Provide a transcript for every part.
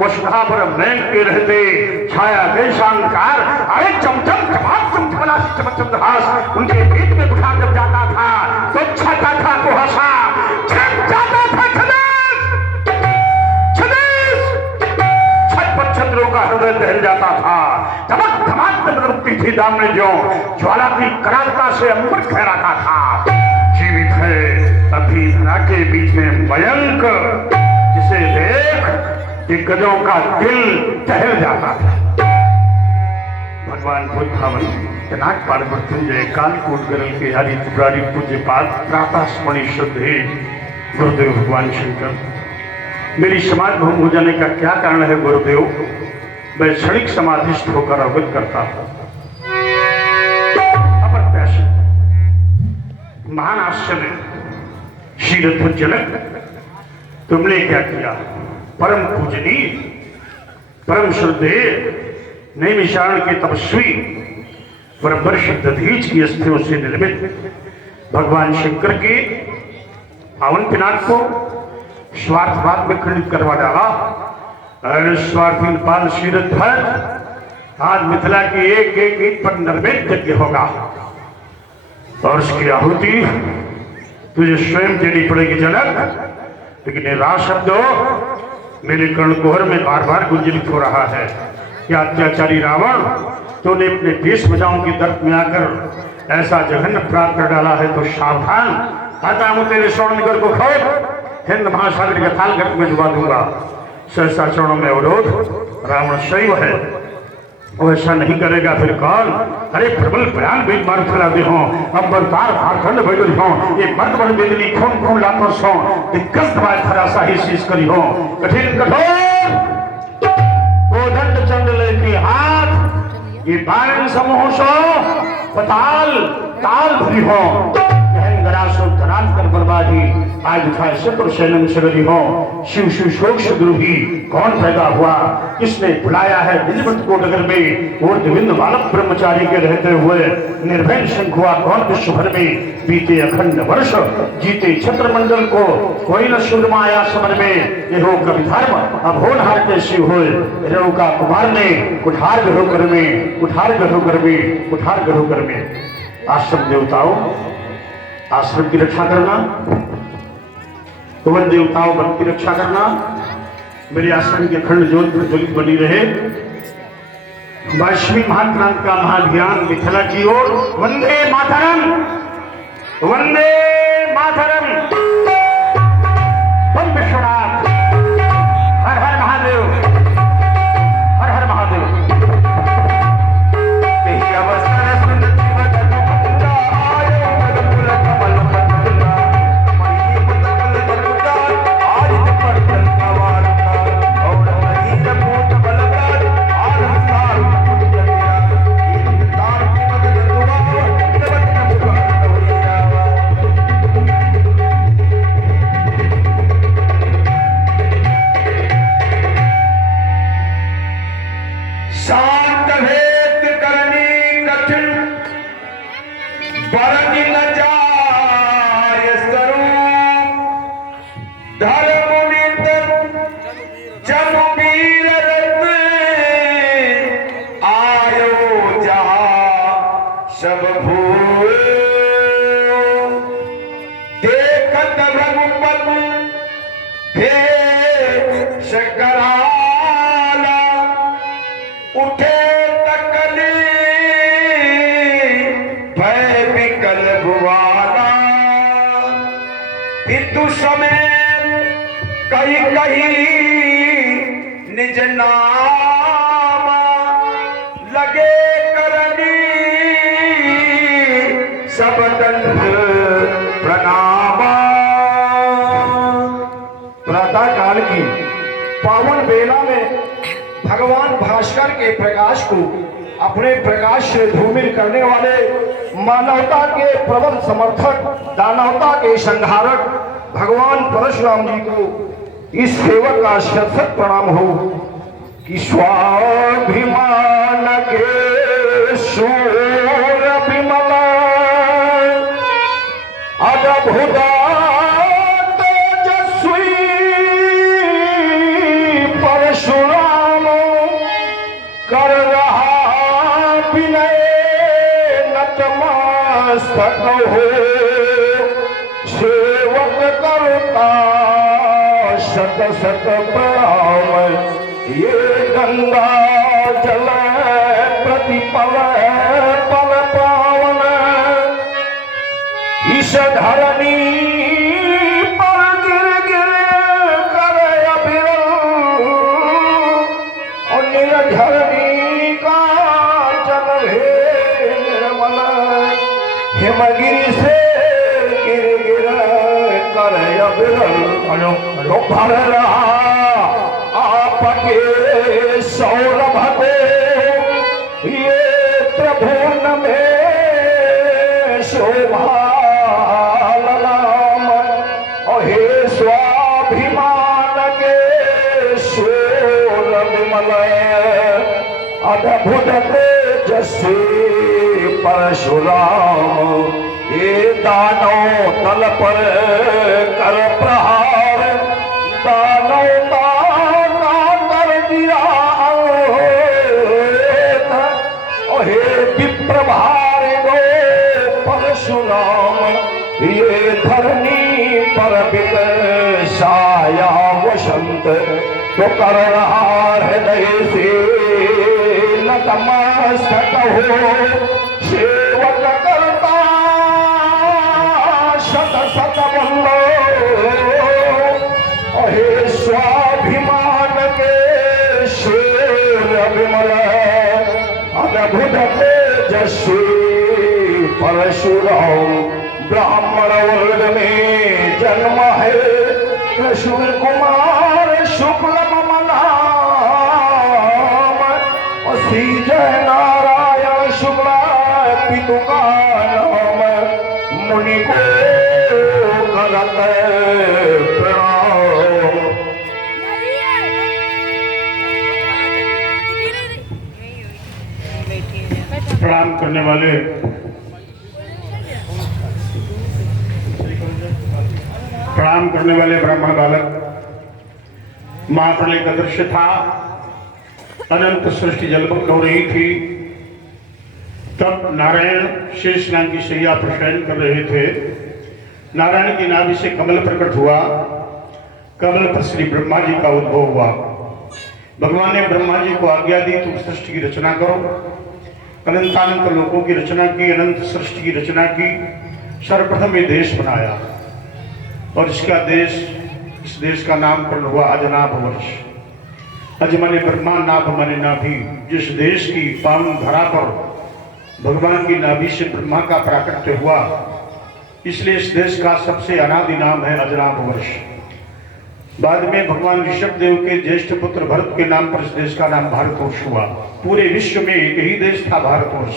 वसुधा पर मैन के रहते छाया देशांकार। अरे चमचम चमाक चमचमला चमचमहास उनके बीच में बुढ़ा जब जाता था तो छाता था को हंसा, छप जाता था छत्रों का हृदय दहल जाता था। धमक धमाक रुकती थी दामने जो ज्वाला की करारता से अंबर खहराता था। जीवित है अभी धरा के बीच में मयंक, जिसे देख कि गजों का दिल दहल जाता था। भगवान बुद्धावन जनाक पार मृत्युंजय कालकूट गरल के हरि त्रिपुरारी पूज्य पाद प्रातः स्मरणीय श्रद्धे गुरुदेव भगवान शंकर। मेरी समाज भंग हो जाने का क्या कारण है गुरुदेव, मैं क्षणिक समाधिस्थ होकर अवगत करता हूं। अप्रत्याशित महान आश्चर्य शीरथ जनक, तुमने क्या किया? परम पूजनीय परम श्रद्धेय नैमिषारण्य के तपस्वी ब्रह्मर्षि दधीच की अस्थियों से निर्मित भगवान शंकर के पावन पिनाक को स्वार्थवाद में खंडित करवा डाला। अरे स्वार्थहीन पाल शीरध्वज, आज मिथिला की एक एक ईंट पर नैवेद्य यज्ञ होगा और उसकी आहुति तुझे स्वयं देनी पड़ेगी जनक। लेकिन ये राज शब्द मेरे कर्णकुहर में बार बार गुंजरित हो रहा है कि अत्याचारी रावण तूने अपने देश बचाओं की दर्द में आकर ऐसा जघन्य अपराध कर डाला है तो सावधान। आता हूं तेरे स्वर्ण नगर को खोल, हिंद महासागर के थाल घट में डुबा दूंगा। सहसा चरणों में अवरोध, रावण शैव है, वो ऐसा नहीं करेगा फिर कौन? अरे प्रबल बयान बीच मार फैला दे हो, अंबरतार भाखंड भैल हो, एक मर्द बन बेदली खून खून लापस हो, दिग्गज दबाए थरासा ही शीश करी हो, कठिन कठोर गोदंड चंडले के हाथ ये बारन समूह सो पताल ताल भरी हो, कर बर्बादी आज उठाए शत्रु सैन्य सगरी हो। शिव शिव शोक द्रोही कौन पैदा हुआ, किसने बुलाया है निजमत को नगर में? और गोविंद बालक ब्रह्मचारी के रहते हुए निर्भय शंख हुआ कौन विश्व भर में? बीते अखंड वर्ष जीते छत्रमंडल को कोई न सुरमा आया समर में। ये हो कवि धर्म अब होनहार कैसे हुए, रेणुका कुमार ने कुठार गढ़ोकर में, कुठार गढ़ोकर में, कुठार गढ़ोकर में। आश्रम देवताओं, आश्रम की रक्षा करना, वन देवताओं वन की रक्षा करना, मेरे आश्रम के अखंड ज्योत प्रज्वलित बनी रहे। वैश्विक महाक्रांति का महाभियान मिथिला की ओर। वंदे मातरम, वंदे मातरम। बम विश्वनाथ, हर हर महादेव, हर हर महादेव। यही अवस्था निज नाम लगे करनी सब प्रणाम। प्रातः काल की पावन बेला में भगवान भास्कर के प्रकाश को अपने प्रकाश से धूमिल करने वाले मानवता के प्रबल समर्थक, दानवता के संहारक भगवान परशुराम जी को इस सेवक का शत प्रणाम हो कि स्वाभिमान के सूर विमल अद्भुत तेजस्वी परशुराम सकहो सेवक करता शत शत प्रणाम ये गंगा जल प्रतिपल पल पावन इस धरणी पर गिर गिर कर अविरल और निर्धरणी का जल है निर्मल हिमगिरी से गिर गिर कर अविरल तो भर रहा आपके सौरभ को ये त्रिभुवन में शोभा ललाम हे स्वाभिमान के शोर विमल अद्भुत तेजस्वी परशुराम ये दानव तल पर कर प्रहार दानव कर दिया हे विप्रभार गो परशुराम ये धरनी पर बित साया वसंत तो कर रहा हृदय से नतमस्तक हो सेवक करता शत शत बंदो हे स्वाभिमान के शेर विमल अद्भुत तेजस्वी परशुराम ब्राह्मण वर्ग में जन्म है कृष्ण कुमार शुक्ल मम नाम श्री जय नारायण शुक्ला पितु का नाम मुनि को करत प्रणाम। प्रणाम करने वाले ब्राह्मण बालक महाप्रलय का दृश्य था। अनंत सृष्टि जलमग्न हो रही थी। तब नारायण शेष नाग की शैया पर शयन कर रहे थे। नारायण की नाभि से कमल प्रकट हुआ। कमल पर श्री ब्रह्मा जी का उद्भव हुआ। भगवान ने ब्रह्मा जी को आज्ञा दी, तुम सृष्टि की रचना करो। अनंतानंत लोकों की रचना की, अनंत सृष्टि की रचना की। सर्वप्रथम ये देश बनाया और इस देश का नामकरण हुआ अजनाभ वर्ष। अज माने ब्रह्मा, नाभ माने नाभि। जिस देश की पावन धरा पर भगवान की नाभि से ब्रह्मा का प्राकट्य हुआ, इसलिए इस देश का सबसे अनादि नाम है अजनाभ वर्ष। बाद में भगवान ऋषभ देव के ज्येष्ठ पुत्र भरत के नाम पर इस देश का नाम भारतवर्ष हुआ। पूरे विश्व में एक ही देश था, भारतवर्ष।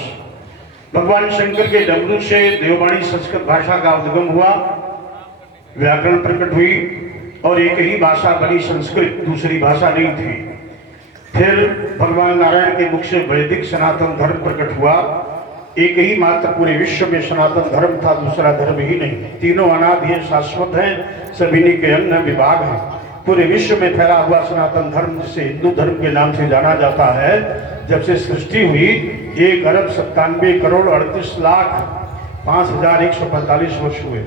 भगवान शंकर के डमरू से देववाणी संस्कृत भाषा का उद्गम हुआ, व्याकरण प्रकट हुई और एक ही भाषा बनी संस्कृत, दूसरी भाषा नहीं थी। फिर भगवान नारायण के मुख से वैदिक सनातन धर्म प्रकट हुआ। एक ही मात्र पूरे विश्व में सनातन धर्म था, दूसरा धर्म ही नहीं। तीनों अनादि हैं, शाश्वत हैं, सभी के अन्य विभाग हैं। पूरे विश्व में फैला हुआ सनातन धर्म, जिसे हिंदू धर्म के नाम से जाना जाता है, जब से सृष्टि हुई 1,97,38,05,145 वर्ष हुए।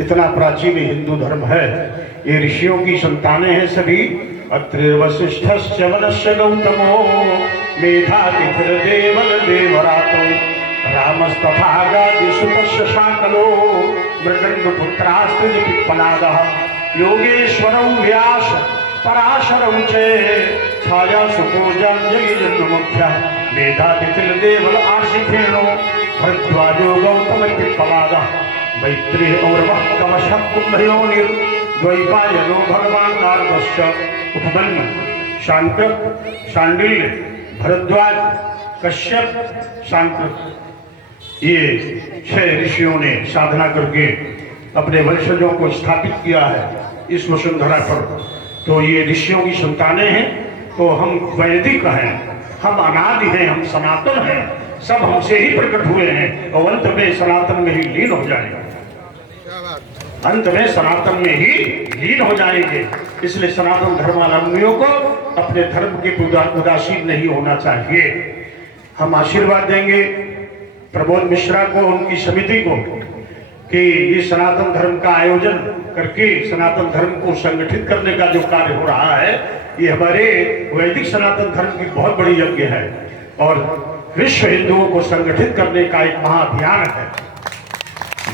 इतना प्राचीन हिंदू धर्म है। ये ऋषियों की संतानें हैं सभी। अत्रि वसिष्ठस्य वनस्य गौतमो मेधातिथिर्देवल देवरातो रामस्तथा गादिसुतस्य शाकलो मृगण्डपुत्रास्त्रिज पिप्पलादः योगेश्वरौ व्यास पराशरौ च छाया सुपूजाञ्जलिर्मुख्यः मेधातिथिर्देवल आशिखेणो भरद्वाजो गौतम पिप्पलादः मैत्री और कवशः कुम्भयोनिर्द्वैपायनो भगवान नारदश्च उपमन्यु शांडिल्य भरद्वाज कश्यप शांकृत, ये 6 ऋषियों ने साधना करके अपने वंशजों को स्थापित किया है इस वसुंधरा पर। तो ये ऋषियों की संतानें हैं। तो हम वैदिक हैं, हम अनादि हैं, हम सनातन हैं, सब हमसे ही प्रकट हुए हैं और अंत में सनातन में ही लीन हो जाएंगे। अंत में सनातन में ही लीन हो जाएंगे। इसलिए सनातन धर्मावलंबियों को अपने धर्म के उदासीन नहीं होना चाहिए। हम आशीर्वाद देंगे प्रमोद मिश्रा को, उनकी समिति को कि ये सनातन धर्म का आयोजन करके सनातन धर्म को संगठित करने का जो कार्य हो रहा है, ये हमारे वैदिक सनातन धर्म की बहुत बड़ी यज्ञ है और विश्व हिंदुओं को संगठित करने का एक महाअभियान है।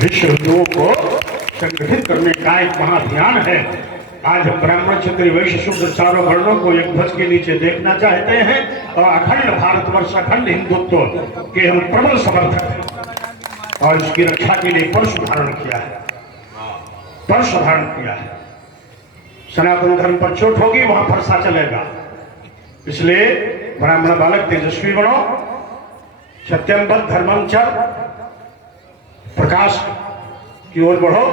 विश्व हिंदुओं को संगठित करने का एक महाअभियान है। आज हम ब्राह्मण, क्षत्रिय, वैश्य, शूद्र चारों वर्णों को एक ध्वज के नीचे देखना चाहते हैं और अखंड भारतवर्ष, अखंड हिंदुत्व के हम प्रबल समर्थक हैं और इसकी रक्षा के लिए परशु धारण किया है, परशु धारण किया है। सनातन धर्म पर चोट होगी, वहां फरसा चलेगा। इसलिए ब्राह्मण बालक तेजस्वी बनो, सत्यम बद्ध धर्मम च, प्रकाश की ओर बढ़ो।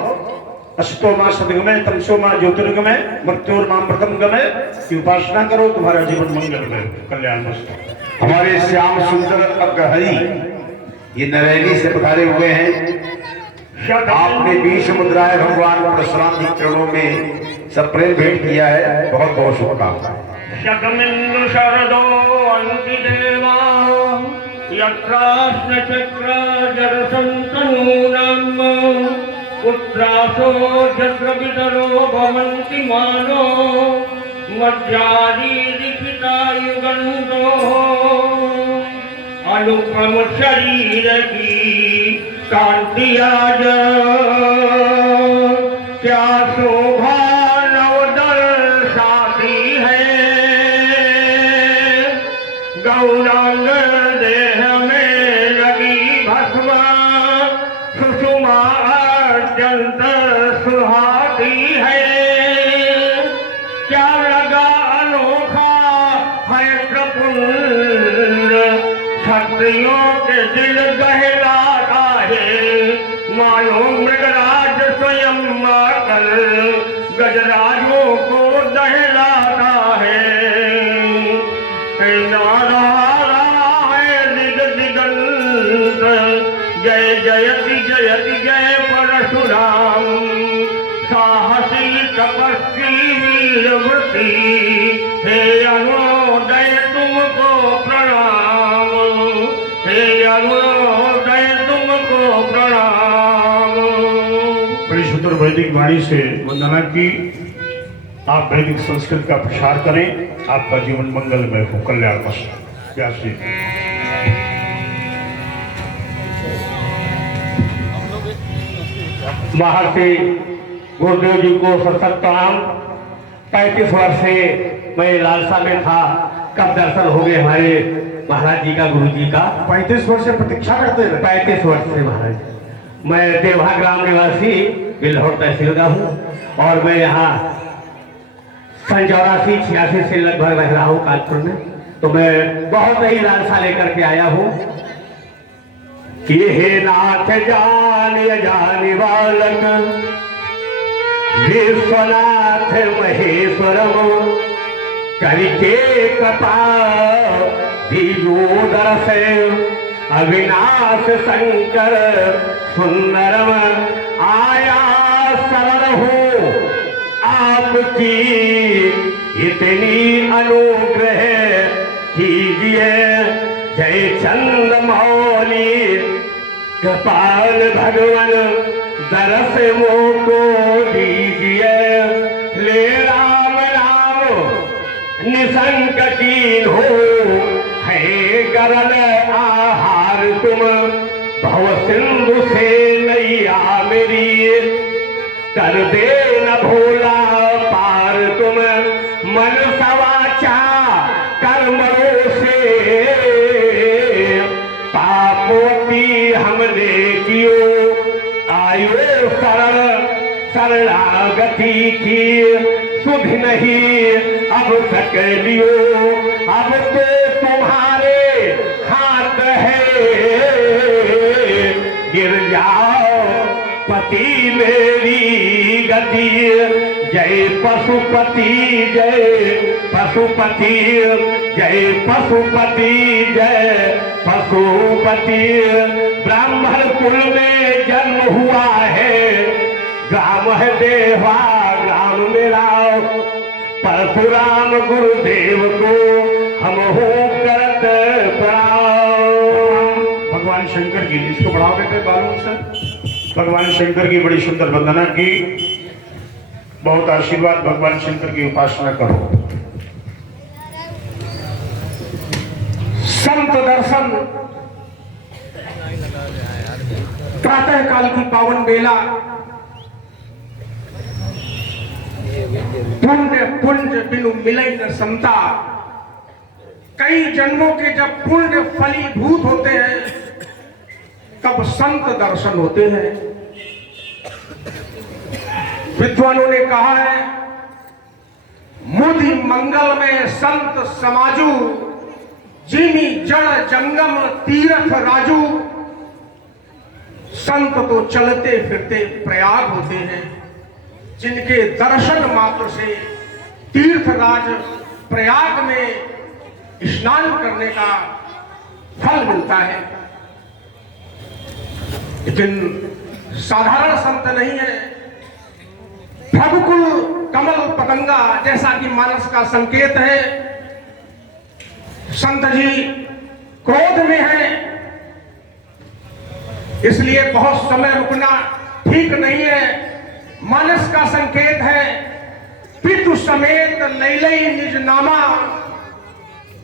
अस्तो मां सदगमय, तमसो मां ज्योतिर्गमय, मृत्योर मां प्रथम गमय की उपासना करो, तुम्हारा जीवन मंगलमय, कल्याण मस्त। हमारे श्याम सुंदर अग्रहरी ये नरैनी से पधारे हुए हैं। आपने 20 मुद्राएं भगवान परशुराम के चरणों में सब प्रेम भेंट किया है, बहुत बहुत शुभकामनाएं। शतमिंदु शरदो अंतिदेवा यत्रास्न चक्र जरसंतनूनाम पुत्रासो जत्र पितरो भवन्ति मानो मज्जादी लिखिता युगंतो अनुपम शरीर की कांति आज क्या शोभा नवदर्शाती है, गौरांग देह में लगी भस्म सुषुमा अत्यंत सुहाती है, क्या लगा अनोखा है प्रपुंड, क्षत्रियों के दिल गहलाता है, मानो मृगराज स्वयं आकर गजराजों को दहलाता है। दिगंत जय जयति जयति जय परशुराम, साहसी तपस्वी वीरवृति, हे अरुणोदय तुमको प्रणाम, हे अरुणोदय तुमको प्रणाम। बड़ी सुंदर वैदिक वाणी से वंदना की। आप वैदिक संस्कृत का प्रसार करें, आपका जीवन मंगलमय हो, कल्याण मस्त। व्यास जी। महर्षि गुरुदेव जी को सशक्त प्रणाम। 35 वर्ष से मैं लालसा में था, कब दर्शन हो गए हमारे महाराज जी का, गुरु जी का। 35 वर्ष से प्रतीक्षा करते रहे। 35 वर्ष से महाराज। मैं देवहा ग्राम निवासी बिल्हौर तहसील का हूँ और मैं यहाँ 84-86 से लगभग रह रहा हूँ कानपुर में। तो मैं बहुत ही लालसा लेकर के आया हूँ कि हे नाथ जान जानी बालक विश्वनाथ महेश्वरम, करके कृपा दीजोदर से अविनाश शंकर सुंदरम, आया शरण हो आपकी इतनी अनुग्रह कीजिए, जय चंद्रमौली कृपाल भगवान दरस मोको दीजिए, ले राम राम निशंक कीन हो, है गरल आहार तुम भव सिंधु से नैया मेरी, कर दे न भोला पार तुम मन सवाचा कर्मों से, पापोती हमने कियो आयो सरल शरणागति की, सुध नहीं अब तक लियो, अब तो तुम्हारे हाथ है, गिर जाओ पति मेरी गति, जय पशुपति जय पशुपति, जय पशुपति जय पशुपति। ब्राह्मण कुल में जन्म हुआ है, ग्राम है देवा ग्राम मेरा, परशुराम गुरुदेव को हम हो करत प्रणाम। भगवान शंकर की, इसको बढ़ाओ बेटे बालू से, भगवान शंकर की बड़ी सुंदर वंदना की, बहुत आशीर्वाद, भगवान शंकर की उपासना करो। संत दर्शन प्रातः काल की पावन बेला, पुण्य पुंज बिनु मिलई न समता। कई जन्मों के जब पुण्य फलीभूत होते हैं तब संत दर्शन होते हैं। विद्वानों ने कहा है, मुदि मंगल में संत समाजू, जिमी जड़ जंगम तीर्थ राजू। संत तो चलते फिरते प्रयाग होते हैं, जिनके दर्शन मात्र से तीर्थराज प्रयाग में स्नान करने का फल मिलता है। लेकिन साधारण संत नहीं है। प्रभुकुल कमल पतंगा जैसा कि मानस का संकेत है। संत जी क्रोध में है, इसलिए बहुत समय रुकना ठीक नहीं है। मानस का संकेत है, पितु समेत लैलई निज नामा,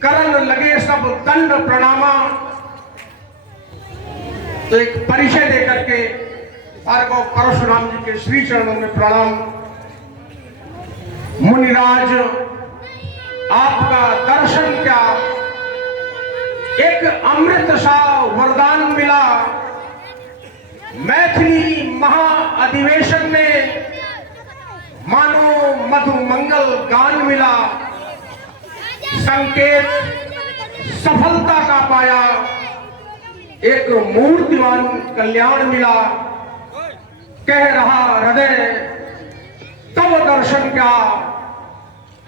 करन लगे सब दंड प्रणामा। तो एक परिचय देकर के भार्गव परशुराम जी के श्री चरणों में प्रणाम। मुनिराज, आपका दर्शन क्या, एक अमृत सा वरदान मिला। मैथिली महाअधिवेशन में मानो मधु मंगल गान मिला। संकेत सफलता का पाया, एक मूर्तिमान कल्याण मिला। कह रहा हृदय तब दर्शन क्या,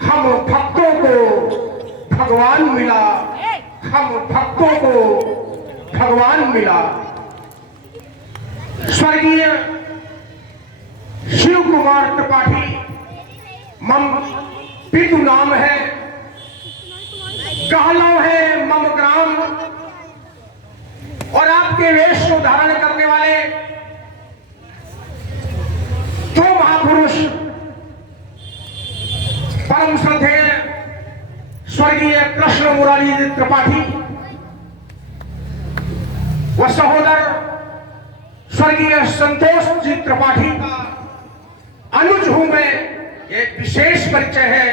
हम भक्तों को भगवान मिला, हम भक्तों को भगवान मिला। स्वर्गीय शिव कुमार त्रिपाठी मम पितु नाम है, कहलो है मम ग्राम। और आपके वेश को धारण करने वाले दो महापुरुष, परम श्रद्धेय स्वर्गीय कृष्ण मुरारी त्रिपाठी व सहोदर स्वर्गीय संतोष जी त्रिपाठी का अनुज हूं मैं। एक विशेष परिचय है,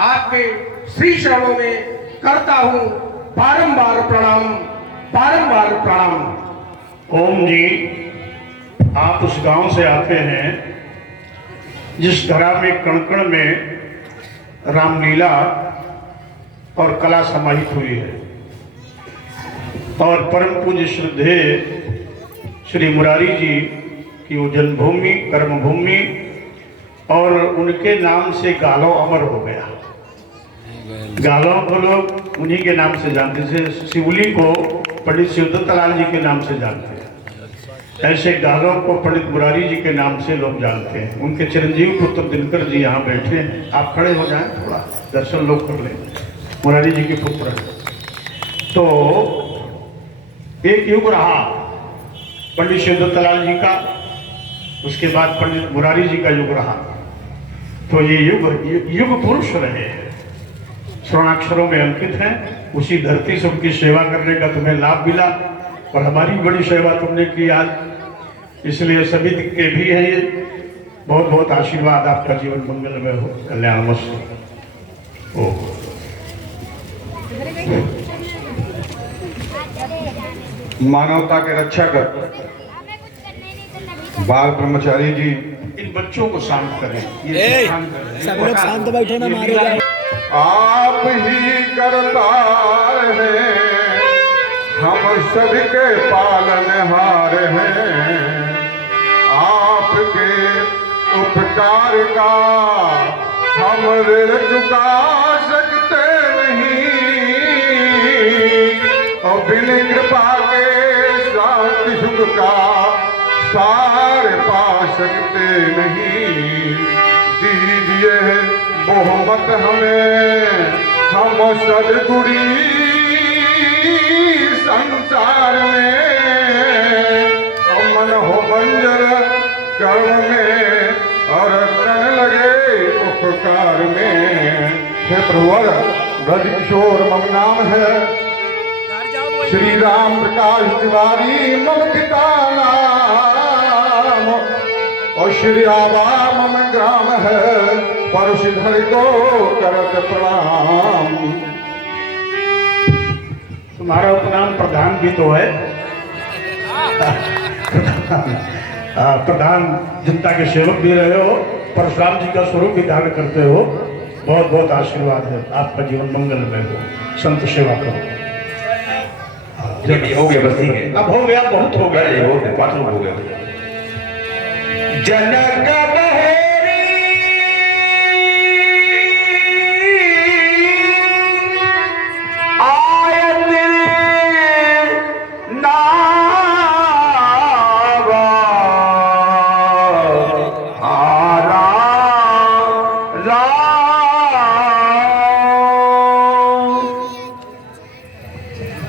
आपके श्री चरणों में करता हूं बारंबार प्रणाम, बारंबार प्रणाम। ओम जी, आप उस गांव से आते हैं जिस धरा में कण-कण में रामलीला और कला समाहित हुई है, और परम पूज्य श्रद्धेय श्री मुरारी जी की वो जन्मभूमि, कर्मभूमि, और उनके नाम से गालो अमर हो गया। गालों को लोग उन्हीं के नाम से जानते थे। शिवली को पंडित शिवदत्तलाल जी के नाम से जानते हैं, ऐसे गालों को पंडित मुरारी जी के नाम से लोग जानते हैं। उनके चिरंजीव पुत्र दिनकर जी यहाँ बैठे हैं, आप खड़े हो जाएं, थोड़ा दर्शन लोग कर लें। मुरारी जी के पुत्र तो एक युग रहा पंडित शिवदत्तलाल जी का, उसके बाद पंडित मुरारी जी का युग रहा। तो ये युग पुरुष रहे हैं, स्वर्णाक्षरों में अंकित हैं। उसी धरती से उनकी सेवा करने का तुम्हें लाभ मिला, और हमारी बड़ी सेवा तुमने की आज, इसलिए सभी के भी है ये बहुत बहुत आशीर्वाद। आपका जीवन मंगलमय हो, कल्याणमस्त हो। मानवता के रक्षक बाल ब्रह्मचारी जी, इन बच्चों को शांत करें। सब लोग शांत बैठो ना, मारे जाए। आप ही करतार हैं, हम सबके पालनहार हैं। आपके उपकार का हम ऋण चुका सकते नहीं, और बिन कृपा के शांति सुख का सार पा सकते नहीं। दीजिए बहुमत हमें, हम सदगुणी संसार में, और मन हो बंजर कर्म में, और तन लगे उपकार में। हे प्रभुवर ब्रज किशोर मम नाम है, श्री राम प्रकाश तिवारी मम पिता नाम, और श्री आबा मम ग्राम है, परशुधर को करत प्रणाम। तुम्हारा उपनाम प्रधान भी तो है। प्रधान जनता के सेवक भी रहे हो, परशुराम जी का स्वरूप भी धारण करते हो। बहुत बहुत आशीर्वाद है, आपका जीवन मंगलमय हो, संत सेवा करो। जब हो गया बस ठीक है, अब हो गया, बहुत हो गया, ये हो गया, बाथरूम हो गया। जनक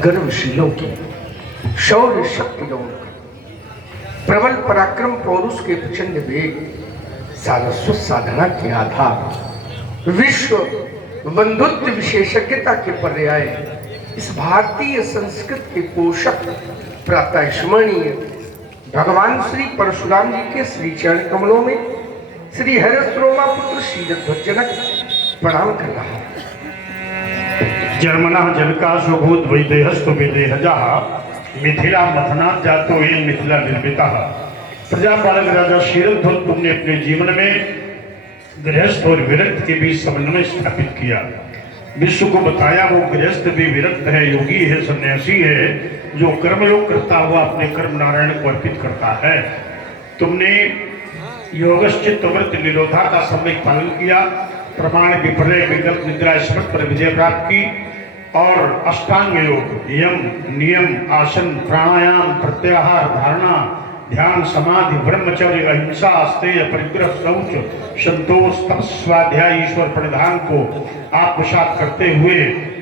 गर्वशीलों की, शौर्य शक्तियों की, प्रबल पराक्रम पौरुष के प्रचंड वेग, सारस्वत साधना के आधार, विश्व बंधुत्व विशेषज्ञता के पर्याय, इस भारतीय संस्कृत के पोषक प्रातः स्मरणीय भगवान श्री परशुराम जी के श्री चरण कमलों में श्री हरस्रोमा पुत्र शीलध्वजनक प्रणाम कर रहा है। जर्मना जनका सुभूत वैदेहस्तु विदेहजा, मिथिला मथना जातो ये मिथिला निर्मिता। प्रजापालक राजा शीलध्वज, तुमने अपने जीवन में गृहस्थ और विरक्त के बीच समन्वय स्थापित किया। विश्व को बताया वो गृहस्थ भी विरक्त है, योगी है, सन्यासी है, जो कर्मयोग करता हुआ अपने कर्म नारायण को अर्पित करता है। तुमने योगश्चित्त व्रत निरोधा का सम्यक पालन किया, प्रमाण विपर्य विकल्प निद्रा स्मृत पर विजय प्राप्त की, और अष्टांग योग, यम नियम आसन प्राणायाम प्रत्याहार धारणा ध्यान समाधि ब्रह्मचर्य अहिंसा अस्तेय परिग्रह शौच संतोष तप स्वाध्याय ईश्वर प्रणिधान को आत्मसात करते हुए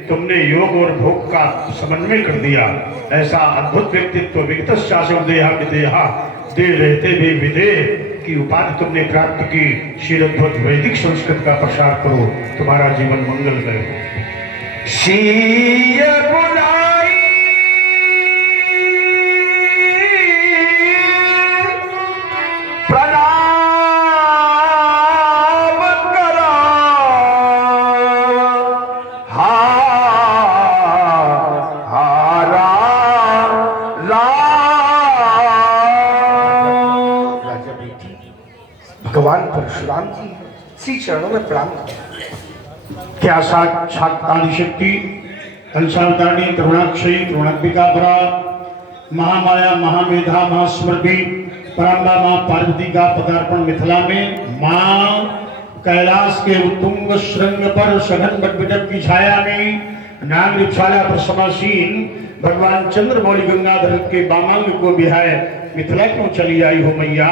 तुमने योग और भोग का समन्वय कर दिया। ऐसा अद्भुत व्यक्तित्व विगत शासन देहा विदेहा, दे रहते भी विदेह की उपाधि तुमने प्राप्त की। शीलध्वज वैदिक संस्कृत का प्रसार करो, तुम्हारा जीवन मंगलमय हो। शीय बुलाई प्रणाम करा, हारा राजा बेटी भगवान परशुराम जी श्री चरणों में प्रणाम किया। क्या साक्षात आदिशक्ति कंसावतारणी करुणाक्षयी करुणात्मिका परा महामाया महामेधा महास्मृति पराम्बा मां पार्वती का पदार्पण मिथिला में मां कैलाश के उत्तुंग श्रृंग पर सघन बटबिटक की छाया में नाग रिक्षाला पर समासीन भगवान चंद्रमौली गंगाधर के बामांग को बिहाय मिथिला क्यों चली आई हो मैया।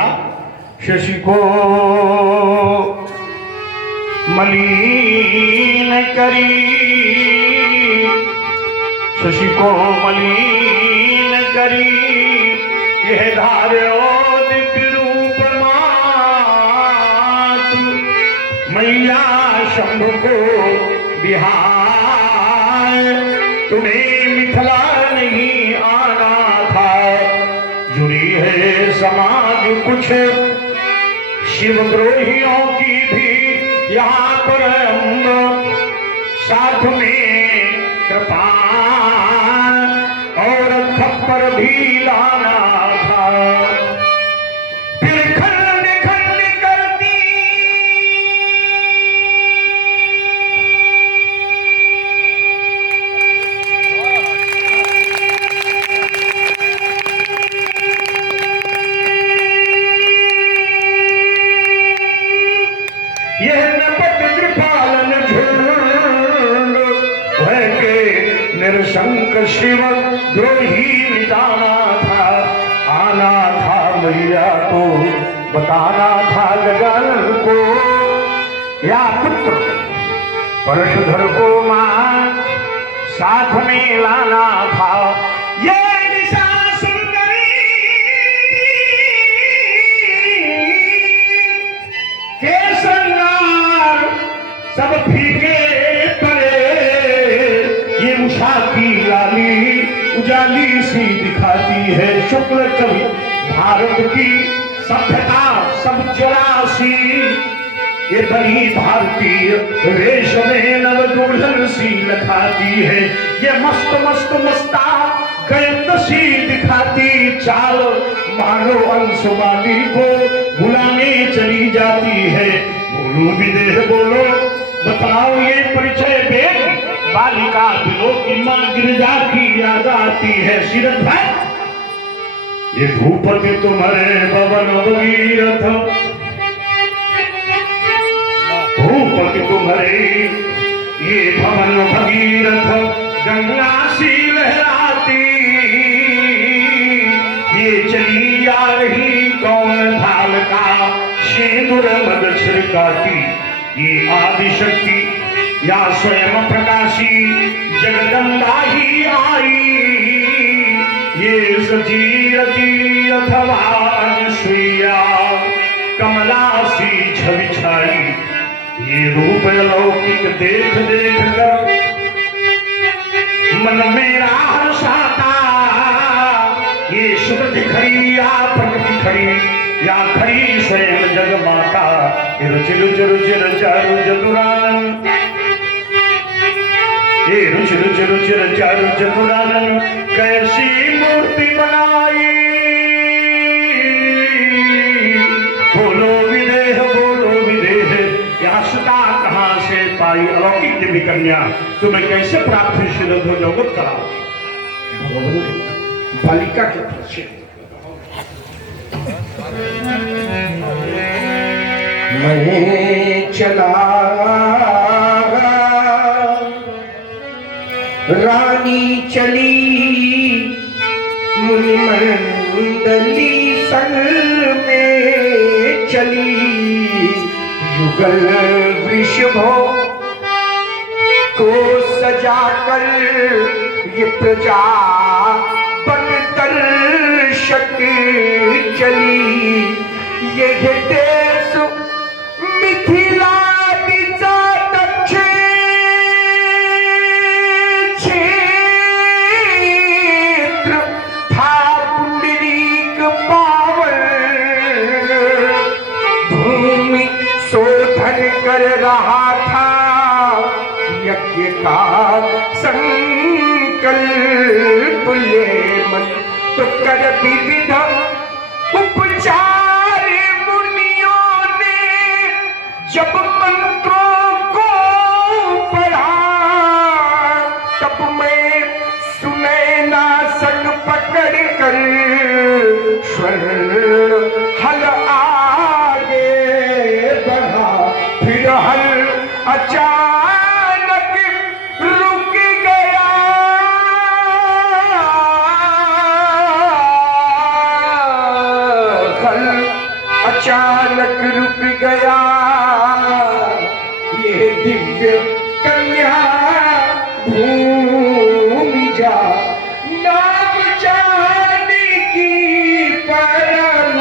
शशि को मलिन करी, शशि को मलिन करी, यह धार्यो दिव्य रूप मातु मैया शंभु को बिहार। तुम्हें मिथिला नहीं आना था, जुड़ी है समाज कुछ शिवद्रोहियों की भी यहाँ पर हम साथ में कृपाण और थप्पड़ भी लाना था। फिर खंड खंड करती यह नपट कृपालन झुंड भय के निरशंक शिव द्रोही मिटाना था। आना था मैया को बताना था जगन को, या पुत्र परशुधर को मां साथ में लाना था। अंगार सब फीके पड़े, ये उषा की लाली उजाली सी दिखाती है। शुक्ल कवि भारत की सभ्यता सब चौरासी, ये बनी भारतीय वेश में नव दुल्हन सी लखाती है। ये मस्त मस्त मस्ता गयंद सी दिखाती चाल, मानो अंशवाली को बुलाने चली जाती है। बोलो विदेह बोलो, बताओ ये परिचय बेग, बालिका दिलो की मां गिरजा की याद आती है। सीरत भाई, ये भूपति तुम्हारे भवन भगीरथ, भूपति तुम्हारे ये भवन भगीरथ, गंगा सी लहराती, ये चली आ रही कौन भाल का सिंदूर मद छिड़काती। ये आदिशक्ति या स्वयं प्रकाशी जगदम्बा ही आई, ये सजीरती अथवा अनुसुईया कमला सी छवि छाई। ये रूप अलौकिक देख देख कर मन मेरा हर्षाता, ये शुभ खड़ी या प्रकृति खड़ी या खड़ी स्वयं जग माता। रुचि रुचि रुचि चारु चतुरानन, ये रुचि रुचि रुचि चारु चतुरानन, कैसी मूर्ति बनाई। बोलो विदेह बोलो विदेह, यासुता कहाँ से पाई। अलौकिक देवी कन्या तुम्हें कैसे प्राप्त हुई श्रीरथ जगत कराओ। बालिका के पीछे मैं चला, रानी चली, मुनि मंडली संग में चली। युगल वृषभो को सजाकर ये प्रजा बन दर्शक चली। ये देश मिथिला दिशा क्षेत्र था पुंडरीक पावन। भूमि शोधन कर रहा था, यज्ञ का संकल्प ले मन तो कर विविध उपचार। मुनियों ने जब मंत्रों को पढ़ा, तब मैं सुनैना संग पकड़ कर स्वर्ण हल आगे बढ़ा। फिर हल अचानक रुक गया, हल अचानक रुक गया। ये दिव्य कन्या भूमि जा नाम जानकी परम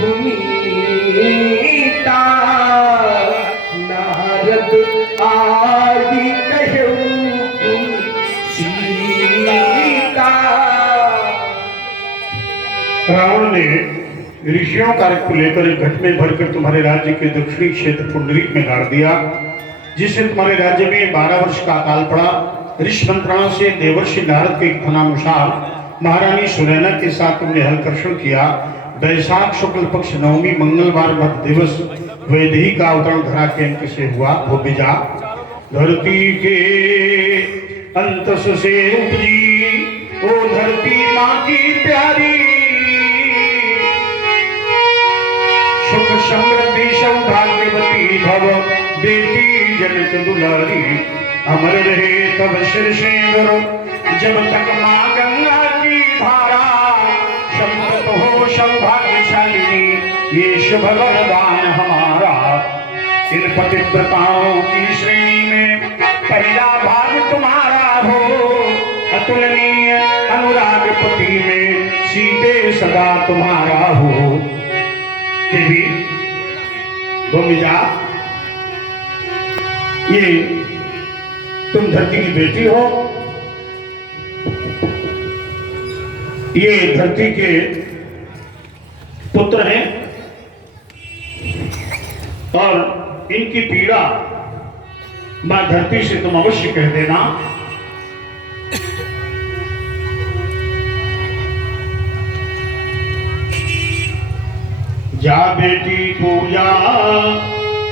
पुनीता। नारद आदि कहूँ सीता। रावण ने ऋषियों का रक्त लेकर एक घट में भरकर तुम्हारे राज्य के दक्षिणी क्षेत्र पुंडरीक में गाड़ दिया, जिससे तुम्हारे राज्य में 12 वर्ष का अकाल पड़ा। ऋषि मंत्रणा से देवर्षि नारद के कथनानुसार महारानी सुनैना के साथ तुमने हलकर्षण किया। वैशाख शुक्ल पक्ष नवमी मंगलवार मध्य दिवस वैदेही का अवतरण धरा के अंक से हुआ। वो बिजा धरती के अंतस से उपजी, ओ धरती माँ की प्यारी। सुख समृद्धि सौभाग्यवती भव, बेटी जनित दुलारी। अमर रहे तब सिर सिंदूर, जब तक माँ गंगा की धारा। संपत हो सौभाग्यशालिनी, ये शुभ वरदान हमारा। इन पतिव्रताओं की श्रेणी में पहला भाग तुम्हारा हो। अतुलनीय अनुराग पति में सीते सदा तुम्हारा हो। देवी भूमिजा ये तुम धरती की बेटी हो, ये धरती के पुत्र हैं और इनकी पीड़ा मां धरती से तुम अवश्य कह देना। जा बेटी तू जा,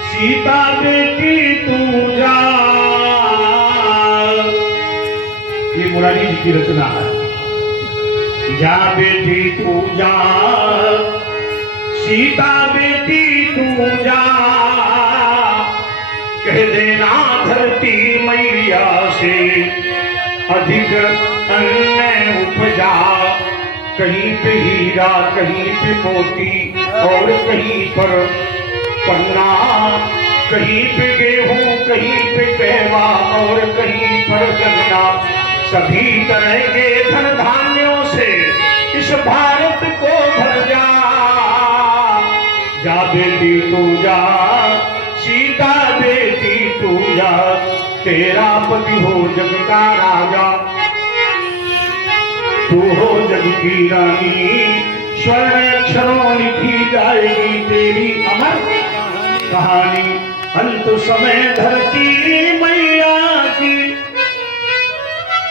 सीता बेटी तू जा, ये मुरारी जी की रचना है। जा बेटी तू जा, सीता बेटी तू जा, कह देना धरती मैया से अधिक अन्न उपजा। कहीं पे हीरा, कहीं पे मोती और कहीं पर पन्ना, कहीं पे गेहूं, कहीं पे कहवा और कहीं पर गन्ना। सभी तरह के धन धान्यों से इस भारत को भर जा। जा बेटी तू जा, सीता बेटी तू जा, तेरा पति हो जग का राजा, तू हो जग की रानी। स्वर्ण अक्षरों लिखी जाएगी तेरी अमर कहानी। अंत समय धरती मैया की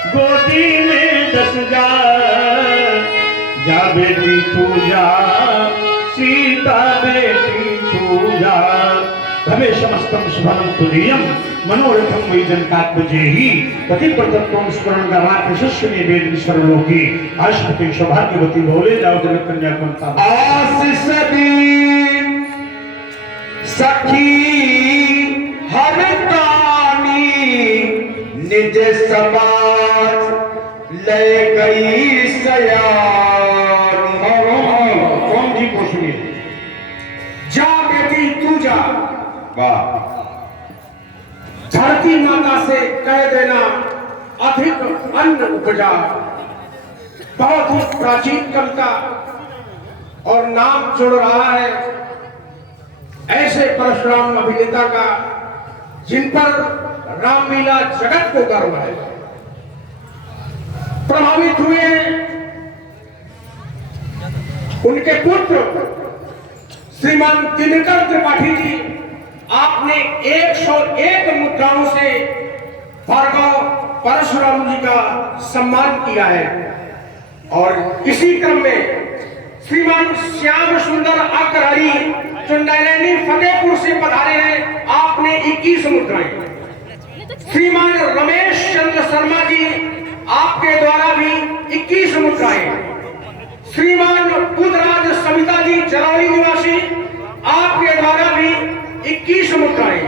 गोदी में दस जा। जा बेटी तू जा, सीता बेटी तू जा। भवेशमस्तं शुभं तुदीयं मनोरथं वै जनकात्मजेहि। पतिव्रतत्वं स्मरण गावात् यशस्विनी वेद सर्वलोकी। आश्रित सौभाग्यवती बहुले जाओ जनक कन्या कुंता। आशीष दी सखी हर तानी, निज समाज ले गई सयानी। कौन जी पूछिए। जा बेटी तू जा, वाह। धरती माता से कह देना अधिक अन्न उपजा। बहुत ही प्राचीन कविता और नाम जुड़ रहा है ऐसे परशुराम अभिनेता का जिन पर रामलीला जगत को गर्व है। प्रभावित हुए उनके पुत्र श्रीमान दिनकर त्रिपाठी जी। आपने 101 मुद्राओं से भार्गव परशुराम जी का सम्मान किया है। और इसी क्रम में श्रीमान श्याम सुंदर अग्रहरी जो नैनी फतेहपुर से पधारे हैं, आपने 21 मुद्राएं। श्रीमान रमेश चंद्र शर्मा जी, आपके द्वारा भी 21 मुद्राएं। श्रीमान बुधराज सविता जी जरौली निवासी, आपके द्वारा भी 21 मुद्राएं।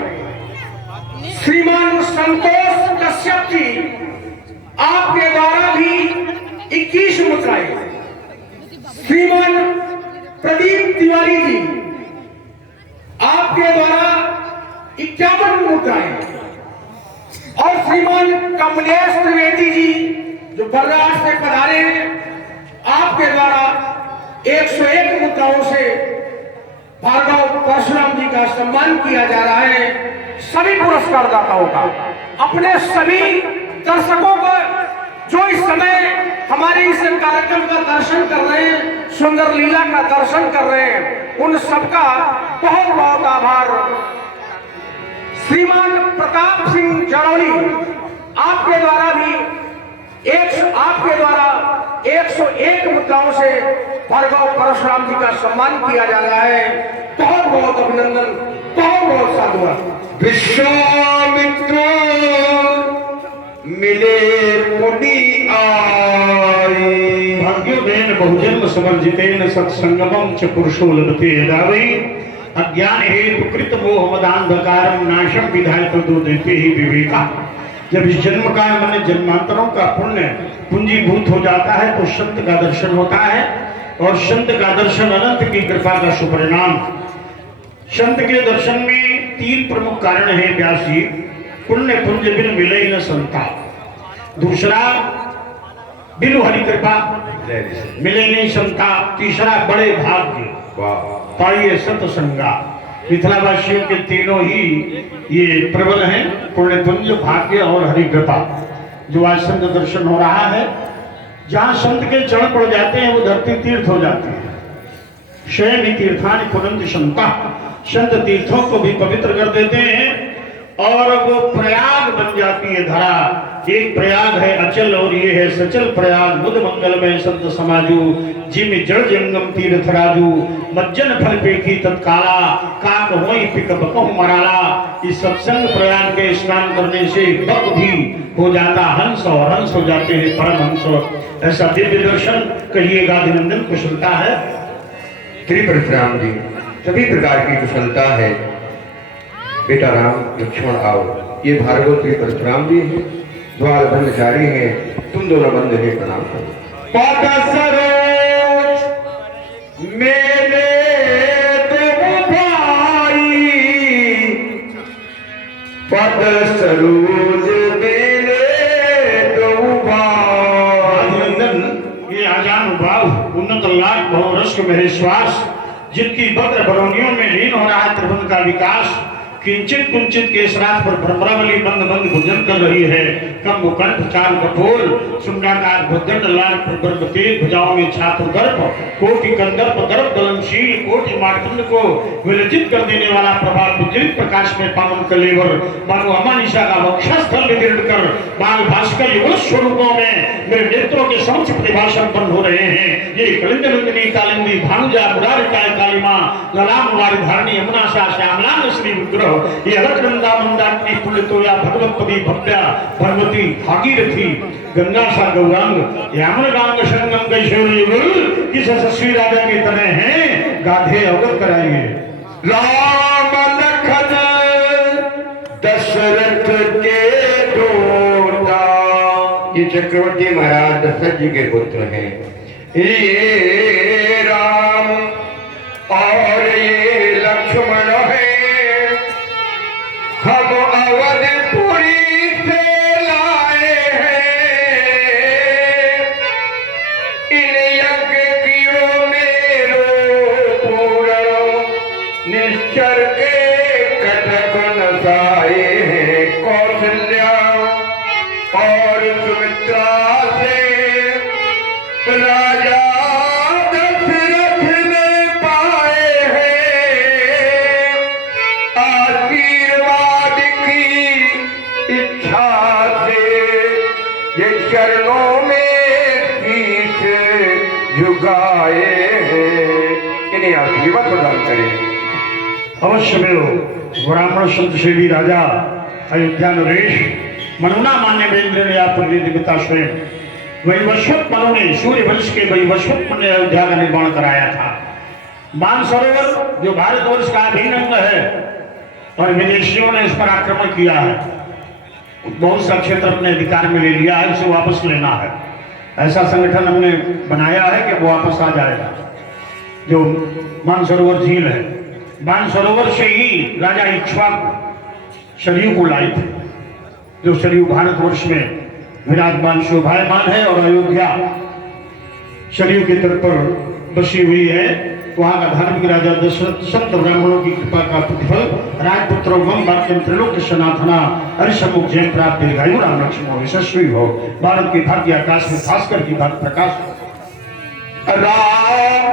श्रीमान संतोष कश्यप जी, आपके द्वारा भी 21 मुद्राएं। श्रीमान प्रदीप तिवारी जी, आपके द्वारा 51 मुद्राएं। और श्रीमान कमलेश त्रिवेदी जी जो बर्राज से पधारे हैं, आपके द्वारा 101 मुद्राओं से भार्गव परशुराम जी का सम्मान किया जा रहा है। सभी पुरस्कार दाताओं का, अपने सभी दर्शकों को जो इस समय हमारे इस कार्यक्रम का दर्शन कर रहे हैं, सुंदर लीला का दर्शन कर रहे हैं, उन सबका बहुत बहुत आभार। श्रीमान प्रताप सिंह जरौली, आपके द्वारा भी 101 मुद्राओं से भार्गव परशुराम जी का सम्मान किया जा रहा है। बहुत बहुत अभिनंदन, बहुत बहुत साधुवाद। विश्वामित्र मिले मुनि आई, भाग्योदेन बहुजन्म समर्जितेन सत्संगमं च पुरुषो लभते यदा वै। अज्ञान हेतु कृत मोह मदांधकारं नाशम विधाय तदो देते ही विवेका। जब इस जन्म का मैंने जन्मांतरों का पुण्य पूंजीभूत हो जाता है तो संत का दर्शन होता है, और संत का दर्शन अनंत की कृपा का सुपरिणाम। संत के दर्शन में 3 प्रमुख कारण हैं व्यास जी। पुण्य पुंज बिन मिले न संता, दूसरा बिनु हरि कृपा मिले नहीं संता, तीसरा बड़े भाग्य पाइए सतसंगा। मिथिलावासियों के तीनों ही ये प्रबल हैं, पुण्यपुंज, भाग्य और हरिकृपा। जो आज संत दर्शन हो रहा है, जहां संत के चरण पड़ जाते हैं वो धरती तीर्थ हो जाती है। शयन तीर्थानि पुनन्ति संता, संत तीर्थों को भी पवित्र कर देते हैं और वो प्रयाग बन जाती है धरा। एक प्रयाग है अचल और ये है सचल प्रयाग। बुध मंगल में संत समाजू, जिम जड़ जंगम तीर्थ राजू, मज्जन फल पेखी तत्काला, काक होई पिक बकहु मराला। इस सत्संग प्रयाग के स्नान करने से बक भी हो जाता हंस और हंस हो जाते हैं परमहंस। ऐसा दिव्य दर्शन कहिएगा अभिनंदन कुशलता है। त्रिपरशुराम जी, सभी प्रकार की कुशलता है। बेटा राम लक्ष्मण आओ, ये भार्गव त्रिपरशुराम जी हैं, द्वार ब्रह्मचारी हैं, तुम दोनों बंद है प्रणाम करो। पद सरोज मेरे दो भाई, पद सरोज मेरे दो भाई। ये आजान भाव उन्नत लाख बहुरस मेरे श्वास, जिनकी भद्र बरौनियों में लीन हो रहा है त्रिभुवन का विकास। किंचित कुंचित के श्राद्ध पर भ्रमरावली बंद बंद भोजन कर रही है। कम मुकंठ चाल कपोल, सुंडाकार भुजंड लाल गर्भते, भुजाओं में छात्र दर्प, कोटि कंदर्प दर्प दलनशील, कोटि मार्तंड को विलजित कर देने वाला प्रभाव विद्युत प्रकाश में पावन कलेवर, मानो अमानिशा का वक्षस्थल विदीर्ण कर बाल भास्कर युगल स्वरूपों में मेरे नेत्रों के समक्ष प्रतिभाषण बंद हो रहे हैं। ये कलिंद नंदिनी कालिंदी भानुजा मुरारिकाय कालिमा, ललाम वारी धारणी यमुना सा श्यामलांग श्री विग्रह, ये अलकनंदा मंदाकिनी पुलितोया भगवतपदी भव्या भगवती भागीरथी, गंगा सा गौरांग, यामन गांग संगम कैशोर युगल, किस यशस्वी राजा के तरह हैं, गाधे अवगत कराएंगे। राम लखन दशरथ के दोता, ये चक्रवर्ती महाराज दशरथ जी के पुत्र हैं। ये राम और ये लक्ष्मण है, हम अवधपुरी से लाए हैं। इन यज्ञ कियो मेरो पूर्ण, निश्चर के कटक नसाए हैं। कौशल्या और सुमित्रा से राजा दशरथ ने पाए हैं। आशीर्वाद की इच्छा से ये चरणों में शीश झुकाए हैं। इन्हें आशीर्वाद प्रदान करें। अवश्य में ब्राह्मण संत सेवी राजा अयोध्या नरेश मनुना मान्य वेंद्र ने आप पिता स्वयं वैवस्वत मनु ने सूर्य वंश के वैवस्वत मनु ने अयोध्या का निर्माण कराया था। मानसरोवर जो भारतवर्ष का अभिन्न अंग है और विदेशियों ने इस पर आक्रमण किया है, बहुत सा क्षेत्र अपने अधिकार में ले लिया है, उसे वापस लेना है। ऐसा संगठन हमने बनाया है कि वो वापस आ जाएगा। जो मानसरोवर झील है, मानसरोवर से ही राजा इक्ष्वाकु सरयू को लाए थे, जो सरयू भारतवर्ष में विराजमान शोभायमान है और अयोध्या सरयू के तट पर बसी हुई है। वहां का धार्मिक राजा दशरथ संत ब्राह्मणों की कृपा का प्रतिफल राजपुत्र वम वाक्यम त्रिलोक्य सनातना हरिसमुख जय प्राप्त दीर्घायु राम लक्ष्मण यशस्वी हो। भारत के भाग्य आकाश में भास्कर की भाग प्रकाश राम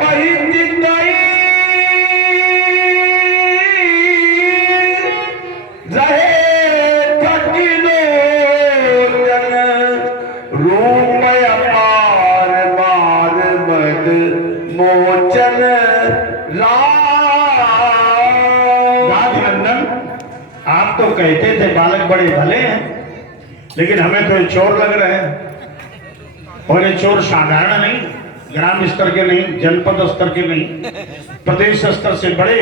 मोचन राजनंदन, आप तो कहते थे बालक बड़े भले हैं, लेकिन हमें तो ये चोर लग रहे हैं। और ये चोर साधारण नहीं, ग्राम स्तर के नहीं, जनपद स्तर के नहीं, प्रदेश स्तर से बड़े,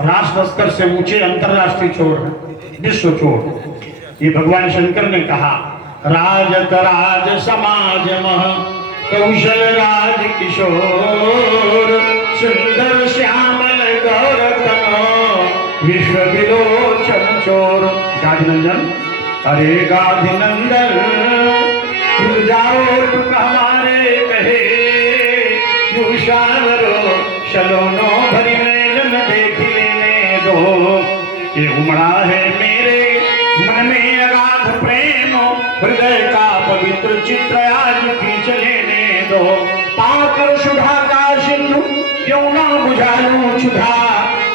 राष्ट्र स्तर से ऊंचे अंतरराष्ट्रीय चोर हैं, विश्व चोर। ये भगवान शंकर ने कहा, राजत राज समाज मह कौशल राज किशोर, सुंदर श्यामल गौरतन विश्व विलोचन चोर। गाधिनंदन, अरे गाधिनंदन तुम जाओ, तुम हमारे कहे युषावरो सलोनो भरी मेल न देख लेने दो। हृदय का पवित्र चित्र आज खींच लेने दो। पाकर सुधा का सिंधु क्यों ना बुझालूं क्षुधा,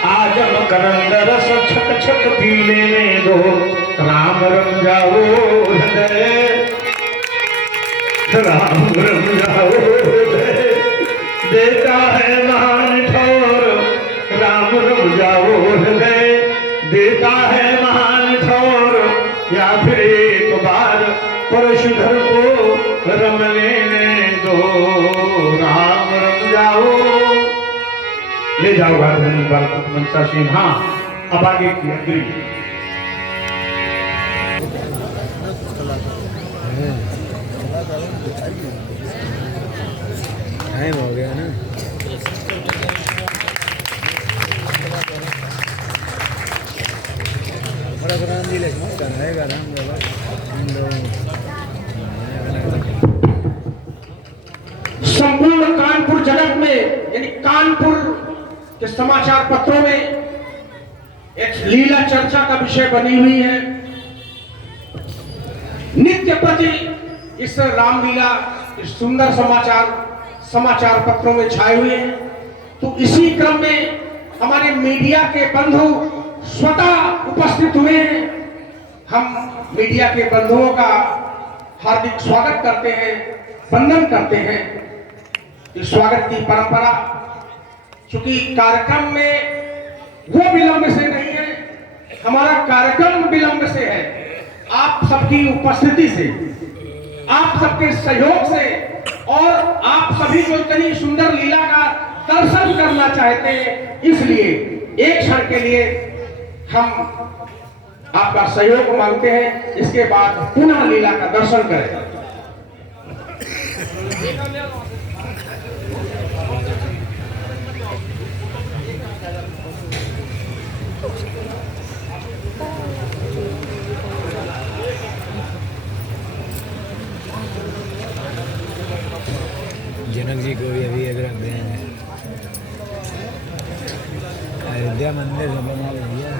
आज मकरंद रस छक छक पी लेने दो। राम रम जाओ हृदय, राम रम जाओ हृदय, देता है महान ठोर। राम रम जाओ हृदय, देता है महान ठोर। या फिर एक बार परशुधर को रम लेने दो। राम रम जाओ, ले जाओ गार्डन बालक मनसा सिंह। हाँ, अब आगे की अग्री। टाइम हो गया ना। बड़ा राम जी रहेगा राम संपूर्ण कानपुर जगत में, यानी कानपुर के समाचार पत्रों में एक लीला चर्चा का विषय बनी हुई है। नित्य प्रति इस रामलीला, इस सुंदर समाचार पत्रों में छाए हुए हैं। तो इसी क्रम में हमारे मीडिया के बंधु स्वतः उपस्थित हुए हैं। हम मीडिया के बंधुओं का हार्दिक स्वागत करते हैं, वंदन करते हैं। इस स्वागत की परंपरा, चूंकि कार्यक्रम में वो विलंब से नहीं है, हमारा कार्यक्रम विलंब से है। आप सबकी उपस्थिति से, आप सबके सहयोग से, और आप सभी जो इतनी सुंदर लीला का दर्शन करना चाहते हैं, इसलिए एक क्षण के लिए हम आपका सहयोग मांगते हैं। इसके बाद पुनः लीला का दर्शन करें। जनक जी को भी अभी अगर रख देंगे। अयोध्या मंदिर से बना लिया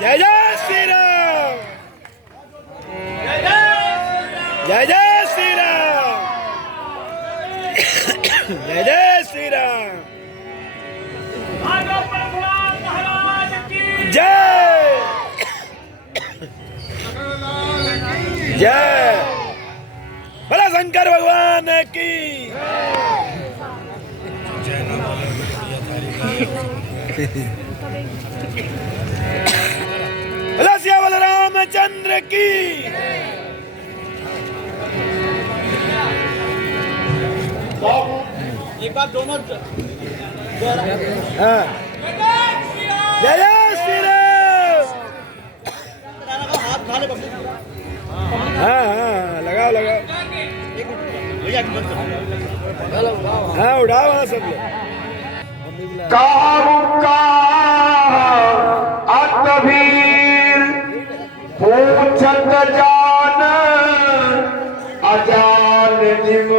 जय जय श्री राम, जय जय श्री राम, जय जय श्री राम, जय जय भला शंकर भगवान की। भला सियावल रामचंद्र की। एक बार दोनों हाँ, जय जय श्री राम। हाँ हाँ लगाओ लगाओ, हाँ उड़ाओ वहाँ सब लोग। अतवीर पूछत जान अजान जिम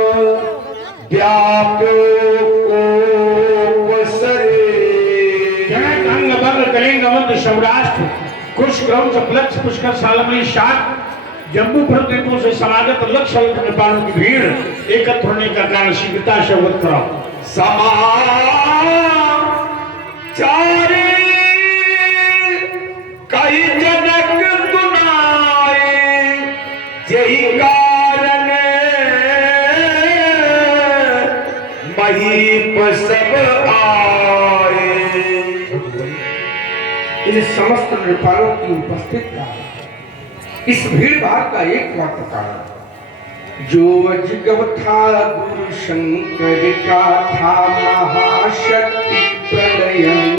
व्याप्यो कलिंग मध्य सौराष्ट्र कुश क्रौच प्लक्ष पुष्कर सालमणि शाक जम्मू प्रद्वीपों से समागत लक्ष नेपालों की भीड़ एकत्र होने का कारण शीघ्रता से अवगत कराओ। समाचारी कई जनक सुनाए, यही कारण महीप सब आए। इन समस्त नृपालों की उपस्थित का, इस भीड़ भाड़ का एकमात्र कारण जो अजगव था गुरु शंकर का था महाशक्ति प्रलयन।